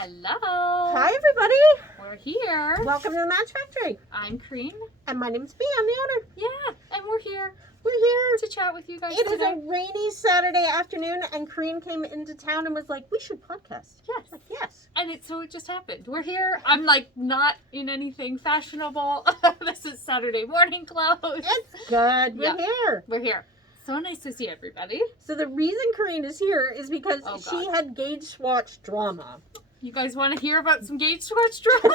Hello. Hi, everybody. We're here. Welcome to the Match Factory. I'm Kaireen. And my name's Bea. I'm the owner. Yeah, and we're here We're here. to chat with you guys It is today. a rainy Saturday afternoon, and Kaireen came into town and was like, we should podcast. Yes. Like, yes. And it just happened. We're here. I'm like not in anything fashionable. This is Saturday morning clothes. It's good. We're Yeah. here. We're here. So nice to see everybody. So the reason Kaireen is here is because Oh, she God. had gauge swatch drama. You guys want to hear about some gauge swatch drama?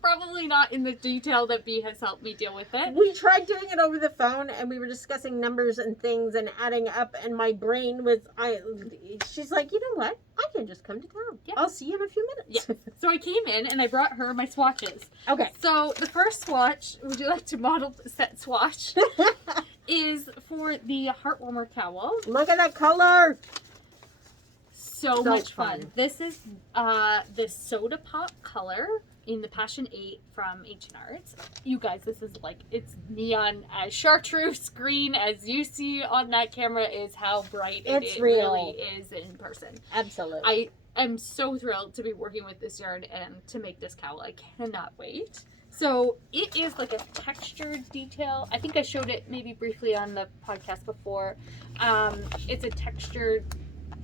Probably not in the detail that Bea has helped me deal with it. We tried doing it over the phone, and we were discussing numbers and things and adding up, and my brain was, she's like, you know what? I can just come to town. Yeah. I'll see you in a few minutes. Yeah. So I came in and I brought her my swatches. Okay. So the first swatch, would you like to model the set swatch, is for the Heaet Warmer cowl. Look at that color. So So much fun. fun. This is the soda pop color in the Passion 8 from H&R's. You guys, this is like, it's neon as chartreuse green as you see on that camera is how bright It's it real. really is in person. Absolutely. I am so thrilled to be working with this yarn and to make this cowl. I cannot wait. So it is like a textured detail. I think I showed it maybe briefly on the podcast before. It's a textured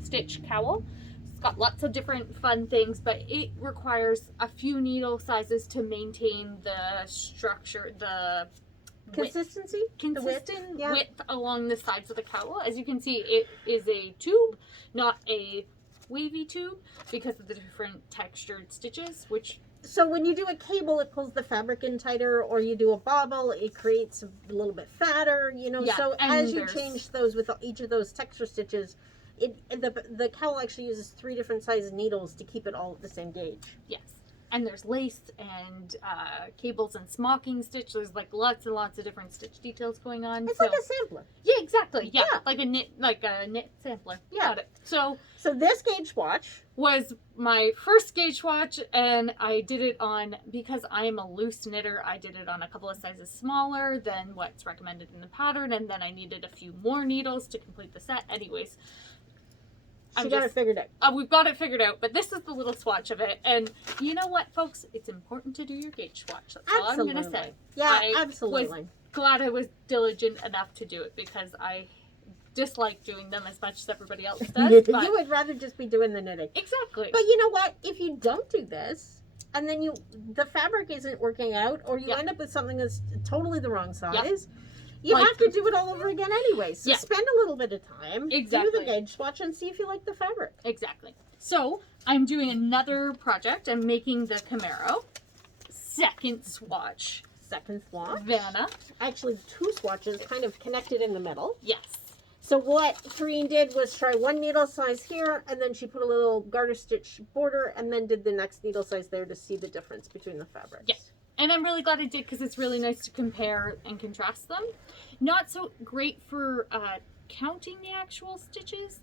stitch cowl. It's got lots of different fun things, but it requires a few needle sizes to maintain the structure, the Consistency? The width? consistent Yeah. width along the sides of the cowl. As you can see, it is a tube, not a wavy tube, because of the different textured stitches, which So when you do a cable, it pulls the fabric in tighter, or you do a bobble, it creates a little bit fatter, you know. Yeah, So and as you there's- change those with each of those texture stitches, the cowl actually uses 3 different size needles to keep it all at the same gauge. yes. And there's lace and cables and smocking stitch. There's like lots and lots of different stitch details going on. It's so, like a sampler. yeah, exactly. Yeah, Yeah. like a knit sampler. You Yeah. got it. So So this gauge swatch, was my first gauge swatch, and I did it on, because I am a loose knitter, I did it on a couple of sizes smaller than what's recommended in the pattern, and then I needed a few more needles to complete the set. Anyways, she got it figured out. we've got it figured out, but this is the little swatch of it. And you know what, folks? It's important to do your gauge swatch. That's all I'm going to say. Yeah, I absolutely. Glad I was diligent enough to do it, because I dislike doing them as much as everybody else does. But You would rather just be doing the knitting. exactly. But you know what? If you don't do this, and then the fabric isn't working out, or you Yeah. end up with something that's totally the wrong size, Yep. you Like have to do it all over again anyway. So Yeah. spend a little bit of time, do Exactly. the gauge swatch, and see if you like the fabric. Exactly. So I'm doing another project. I'm making the Camaro second swatch. Second swatch. Vanna. Actually, 2 swatches kind of connected in the middle. Yes. So what Kaireen did was try 1 needle size here, and then she put a little garter stitch border, and then did the next needle size there to see the difference between the fabrics. Yeah. And I'm really glad I did, because it's really nice to compare and contrast them. Not so great for counting the actual stitches.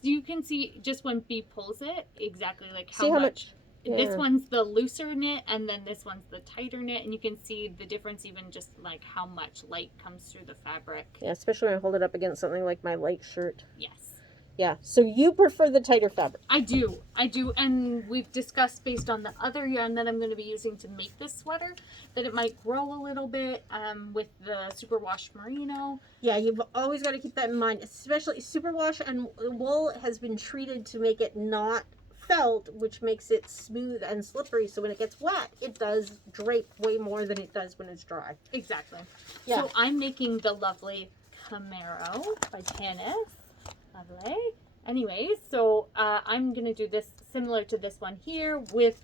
So you can see just when Bea pulls it, exactly like See how much? This Yeah. one's the looser knit, and then this one's the tighter knit, and you can see the difference even just like how much light comes through the fabric. Yeah, especially when I hold it up against something like my light shirt. Yes. Yeah, so you prefer the tighter fabric. I do, and we've discussed based on the other yarn that I'm going to be using to make this sweater that it might grow a little bit with the superwash merino. Yeah, you've always got to keep that in mind, especially superwash and wool has been treated to make it not felt, which makes it smooth and slippery, so when it gets wet, it does drape way more than it does when it's dry. Exactly. Yeah. So I'm making the lovely Camaro by Tanis. Lovely. Anyways, so I'm going to do this similar to this one here with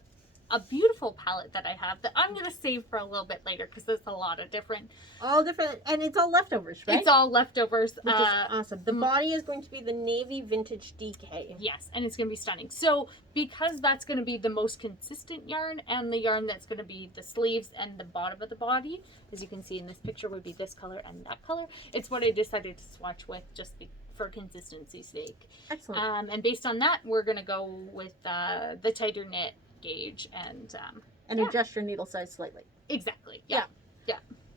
a beautiful palette that I have that I'm going to save for a little bit later, because there's a lot of different. All different, and it's all leftovers, right? It's all leftovers. Which is awesome. The body is going to be the navy vintage DK. Yes, and it's going to be stunning. So because that's going to be the most consistent yarn, and the yarn that's going to be the sleeves and the bottom of the body, as you can see in this picture, would be this color and that color. It's what I decided to swatch with just for consistency's sake. Excellent. And based on that, we're going to go with the tighter knit gauge and yeah. Adjust your needle size slightly. Exactly. Yeah.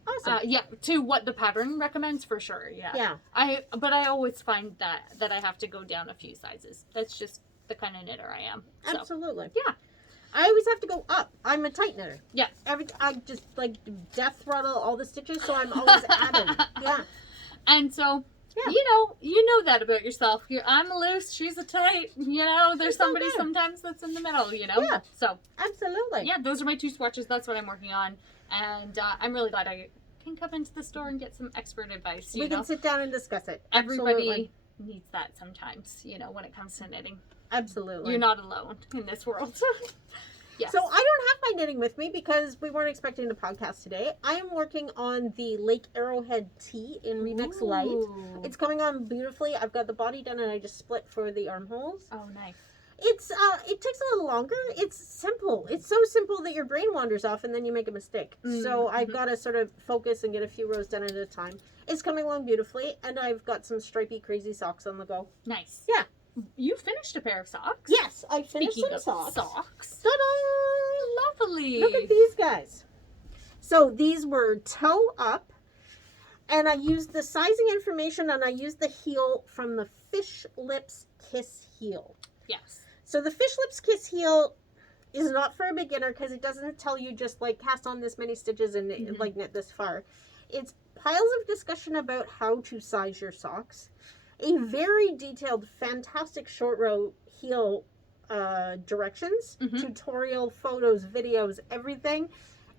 Awesome. Yeah, to what the pattern recommends for sure. Yeah. Yeah. But I always find that I have to go down a few sizes. That's just the kind of knitter I am. So. Absolutely. Yeah. I always have to go up. I'm a tight knitter. Yeah. I just like death throttle all the stitches, so I'm always adding. Yeah. And so, Yeah. you know that about yourself. I'm a loose, she's a tight. There's It's all somebody good. sometimes that's in the middle, Yeah. So, Absolutely. yeah, those are my 2 swatches. That's what I'm working on. And I'm really glad I can come into the store and get some expert advice. We can sit down and discuss it. Everybody Absolutely. needs that sometimes, when it comes to knitting. Absolutely. You're not alone in this world. Yes. So I don't have my knitting with me because we weren't expecting the podcast today. I am working on the Lake Arrowhead tee in Remix Light. Ooh. It's coming on beautifully. I've got the body done and I just split for the armholes. Oh, nice. It takes a little longer. It's simple. It's so simple that your brain wanders off and then you make a mistake. So I've got to sort of focus and get a few rows done at a time. It's coming along beautifully, and I've got some stripey crazy socks on the go. Nice. Yeah. You finished a pair of socks. Yes, I finished Speaking some of socks. Ta-da! Lovely. Look at these guys. So these were toe up, and I used the sizing information, and I used the heel from the Fish Lips Kiss heel. Yes. So the Fish Lips Kiss heel is not for a beginner because it doesn't tell you just like cast on this many stitches and like knit this far. It's piles of discussion about how to size your socks. A very detailed, fantastic short row heel directions, tutorial, photos, videos, everything.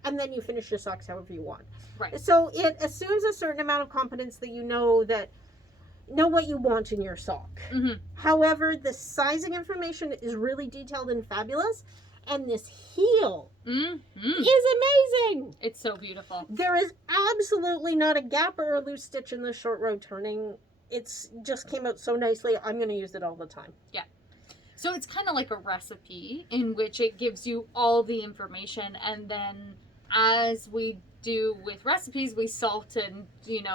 And then you finish your socks however you want. Right. So it assumes a certain amount of competence that you know what you want in your sock. However, the sizing information is really detailed and fabulous. And this heel is amazing. It's so beautiful. There is absolutely not a gap or a loose stitch in the short row turning. It's just came out so nicely. I'm going to use it all the time. Yeah. So it's kind of like a recipe in which it gives you all the information, and then as we do with recipes, we salt and,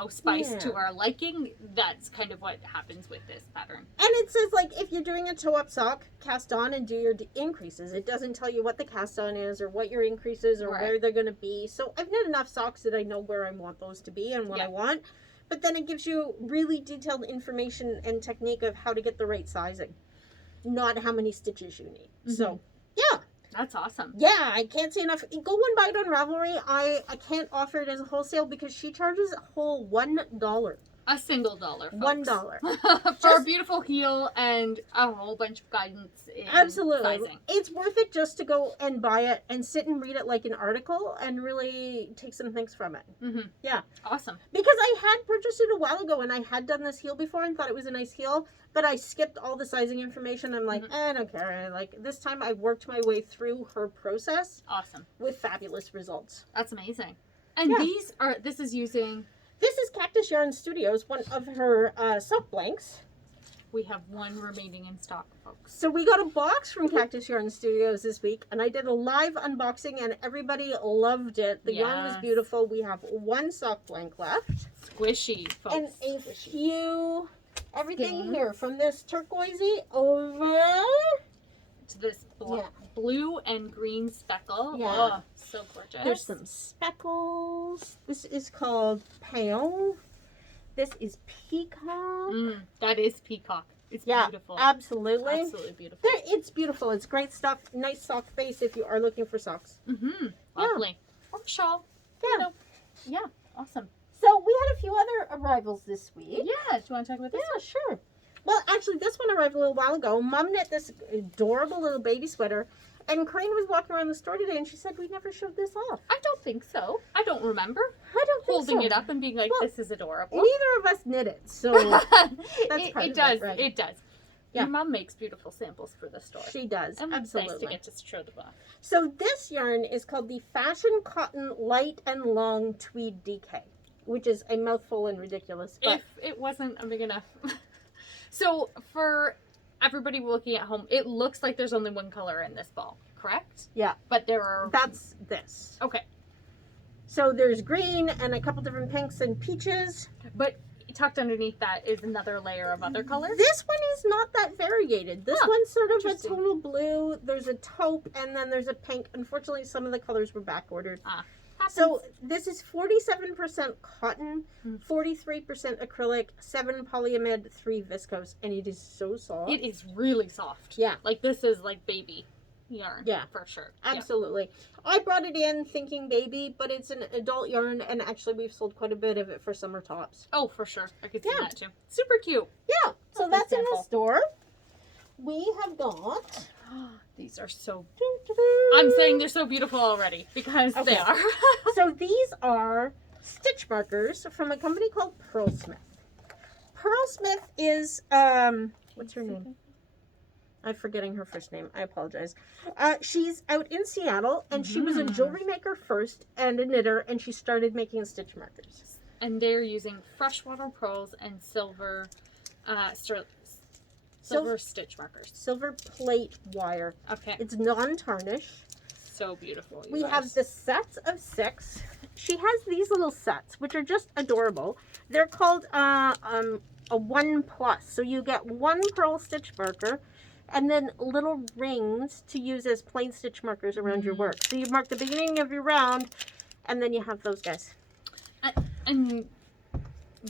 spice to our liking. That's kind of what happens with this pattern. And it says, like, if you're doing a toe-up sock, cast on and do your increases. It doesn't tell you what the cast on is or what your increases or where they're going to be. So I've knit enough socks that I know where I want those to be and what I want. But then it gives you really detailed information and technique of how to get the right sizing, not how many stitches you need. So, yeah. That's awesome. Yeah, I can't say enough. Go and buy it on Ravelry. I can't offer it as a wholesale because she charges a whole $1. A single dollar, folks. $1. For a beautiful heel and a whole bunch of guidance in sizing. It's worth it just to go and buy it and sit and read it like an article and really take some things from it. Yeah. Awesome. Because I had purchased it a while ago and I had done this heel before and thought it was a nice heel, but I skipped all the sizing information. I'm like, I don't care. Like, this time I worked my way through her process. Awesome. With fabulous results. That's amazing. And this is using... This is Cactus Yarn Studios, one of her sock blanks. We have one remaining in stock, folks. So we got a box from Cactus Yarn Studios this week, and I did a live unboxing, and everybody loved it. The yarn was beautiful. We have one sock blank left. Squishy, folks. And a few, everything here, from this turquoisey over to this blue and green speckle. Yeah. Oh, so gorgeous. There's some speckles. This is called Paon. This is Peacock. That is Peacock. It's beautiful. Absolutely. Absolutely beautiful. It's beautiful. It's great stuff. Nice sock base if you are looking for socks. Lovely. Or shawl. Yeah. Yeah. Awesome. So we had a few other arrivals this week. Yeah. Do you want to talk about this? Yeah, sure. Well, actually, this one arrived a little while ago. Mom knit this adorable little baby sweater, and Kaireen was walking around the store today, and she said, we never showed this off. I don't think so. I don't remember. I don't think holding it up and being like, this is adorable. Neither of us knit it, so that's part it of it, right? It does. Yeah. Your mom makes beautiful samples for the store. She does, and absolutely. It's nice to get to show them off. So this yarn is called the Fashion Cotton Light and Long Tweed DK, which is a mouthful and ridiculous. But if it wasn't a big enough... So, for everybody looking at home, it looks like there's only one color in this ball, correct? Yeah. But there are... That's this. Okay. So, there's green and a couple different pinks and peaches. But tucked underneath that is another layer of other colors? This one is not that variegated. This one's sort of a tonal blue. There's a taupe, and then there's a pink. Unfortunately, some of the colors were back ordered. Happens. So this is 47% cotton, Mm. 43% acrylic, 7 polyamide, 3 viscose, and it is so soft. it is really soft. Yeah. Like this is like baby yarn. Yeah. For sure. Absolutely. I brought it in thinking baby, but it's an adult yarn, and actually we've sold quite a bit of it for summer tops. Oh, for sure. I could see Yeah. that too. Super cute. Yeah. So That's that's in the sample. store. We have got... These are so... I'm saying they're so beautiful already because Okay. they are. So these are stitch markers from a company called Pearlsmith. Pearlsmith is, what's her name? I'm forgetting her first name. I apologize. She's out in Seattle, and she was a jewelry maker first and a knitter, and she started making stitch markers. And they're using freshwater pearls and silver, silver stitch markers. Silver plate wire. Okay. It's non-tarnish. So beautiful. We have the sets of 6. She has these little sets, which are just adorable. They're called a 1+. So you get 1 pearl stitch marker, and then little rings to use as plain stitch markers around your work. So you mark the beginning of your round, and then you have those guys. And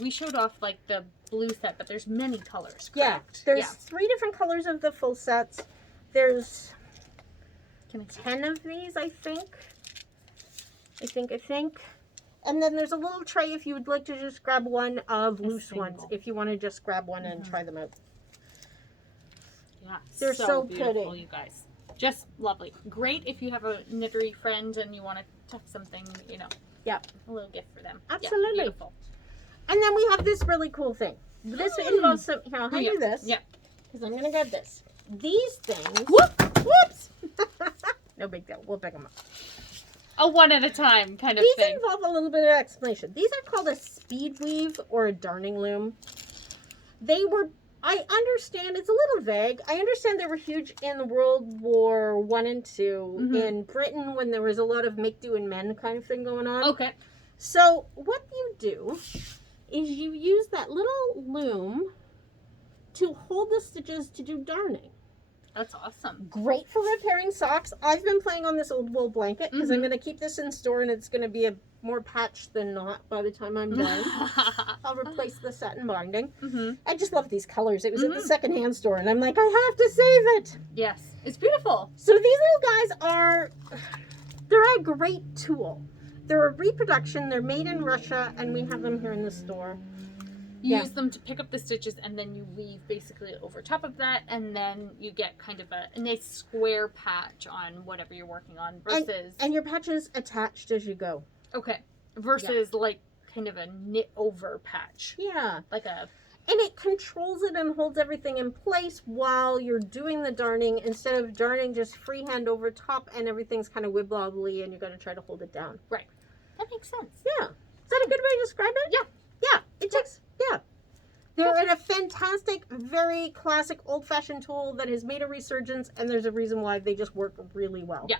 we showed off like the blue set, but there's many colors. Yeah, Correct? there's 3 different colors of the full sets. There's Can I see? 10 of these, I think. And then there's a little tray if you would like to just grab one of loose ones. single. If you want to just grab one and try them out. Yeah, They're so beautiful, pretty. you guys. Just lovely. Great if you have a knittery friend and you want to tuck something, you know. Yeah. A little gift for them. Absolutely. Yeah, beautiful. And then we have this really cool thing. This involves some, here, I'll hand you this. Yeah. Because I'm going to grab this. These things. Whoops! No big deal. We'll pick them up. A one at a time kind of These thing. involve a little bit of explanation. These are called a speed weave or a darning loom. They were, I understand, it's a little vague. I understand they were huge in World War I and II in Britain when there was a lot of make do and mend kind of thing going on. Okay. So what you do is you use that little loom to hold the stitches to do darning. That's awesome. Great for repairing socks. I've been playing on this old wool blanket because I'm going to keep this in store and it's going to be a more patch than not by the time I'm done. I'll replace the satin binding. I just love these colors. It was at the secondhand store and I'm like, I have to save it. Yes. It's beautiful. So these little guys they're a great tool. They're a reproduction. They're made in Russia and we have them here in the store. You use them to pick up the stitches and then you weave basically over top of that and then you get kind of a nice square patch on whatever you're working on versus... And your patches attached as you go. Okay. Versus like kind of a knit over patch. Yeah. Like a... And it controls it and holds everything in place while you're doing the darning instead of darning just freehand over top and everything's kind of wibbly and you're going to try to hold it down. Right. That makes sense. Yeah. Is that a good way to describe it? Yeah. Yeah. It takes... Yeah. They're a fantastic, very classic, old-fashioned tool that has made a resurgence, and there's a reason why they just work really well. Yeah.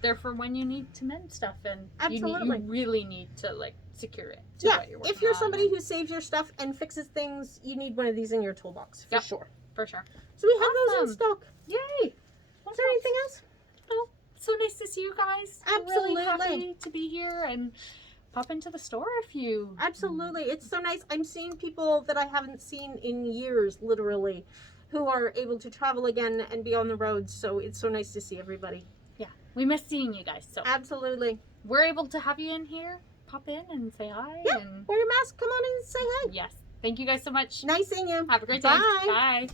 They're for when you need to mend stuff and Absolutely. you really need to like secure it to Yeah, what you're working if you're on. somebody who saves your stuff and fixes things, you need one of these in your toolbox, for Yep. sure. For sure. So we have those in Awesome. stock. Yay! Is there anything else? Oh, so nice to see you guys. Absolutely. Really happy to be here and pop into the store if you... Absolutely. It's so nice. I'm seeing people that I haven't seen in years, literally, who are able to travel again and be on the road. So it's so nice to see everybody. Yeah, we miss seeing you guys. So Absolutely. we're able to have you in here, pop in and say hi. Yeah. And Wear your mask. Come on in and say hi. yes, thank you guys so much. Nice seeing you. Have a great day. Bye. Bye.